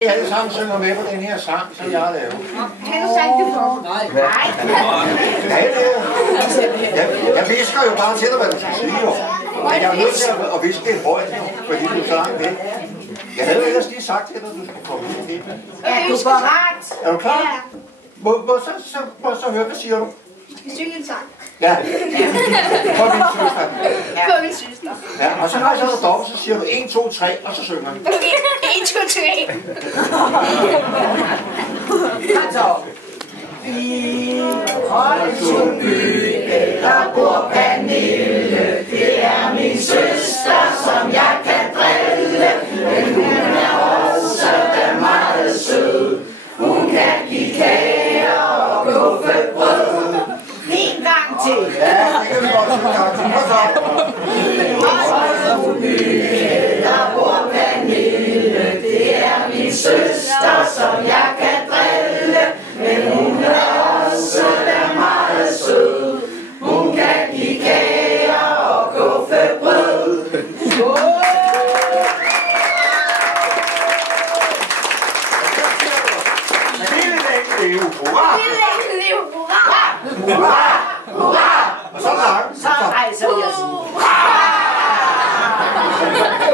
I alle sammen synger med på den her sang, som jeg har lavet. Kan du synge det for? Nej. Jeg visker jo bare til dig, hvad du skal sige, jo. Men jeg er nødt til at viske det højt, jo, fordi du sang det. Jeg havde ellers lige sagt til dig, at du skulle komme ind i det. Er du parat? Er du klar? Må så høre, hvad siger du? Syng en sang. Ja. For min søster. For min søster. Ja, og så rejser du dig op, så siger du 1, 2, 3, og så synger du. 1, 2, 3. I Højsundby, der bor Pernille. Det er min søster, som jeg kan drille. Men hun er også da meget sød. Hun kan give kager og guffebrød. En gang til. Ja, det kan vi godt sige tak til. Kom så. I Højsundby, der bor Pernille. Det er min søster, som jeg kan drille. Men hun er også da meget sød. Hun kan give kager og guffebrød. Lille længe leve. Hurra! Lille leve, hurra! Hurra! Hurra! Og så langt. Så rejser vi os.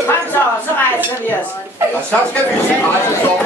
Kom så rejser vi os. Og så skal vi se rejse op.